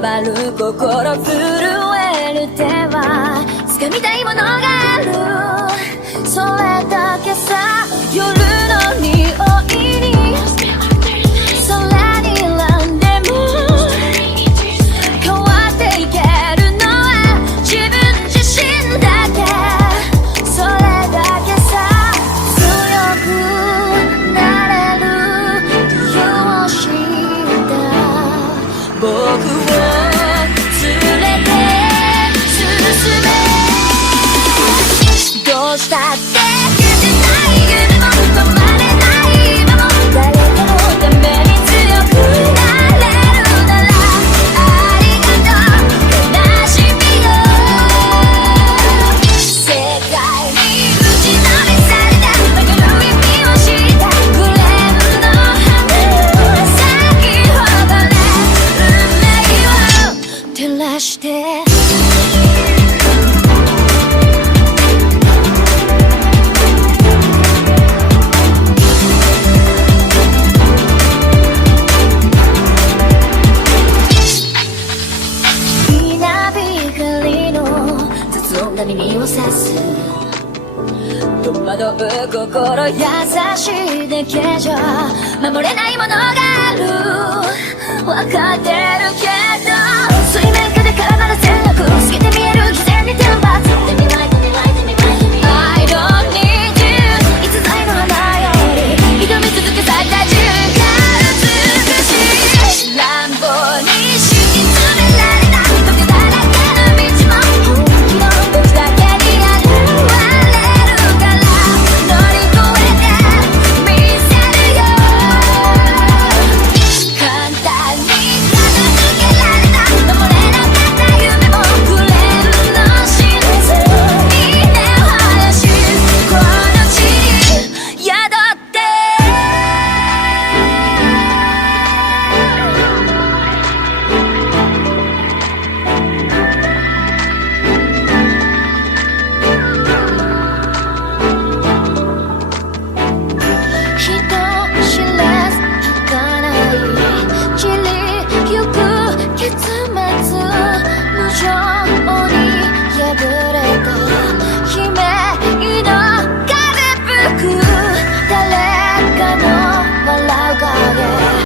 回る心震える手は掴みたいものがある、それだけさ。夜の匂いに空に選んでも変わっていけるのは自分自身だけ、それだけさ。強くなれる理由を知った僕を連れて進め、どうしたって夢も止まれない今も誰かのために強くなれるならありがとう悲しみよ、世界に打ちのめされた曲の意味を知ったグレープの花咲き誇れ運命を照らして、耳を刺す戸惑う心優しいだけじゃ守れないものがある、分かってるけど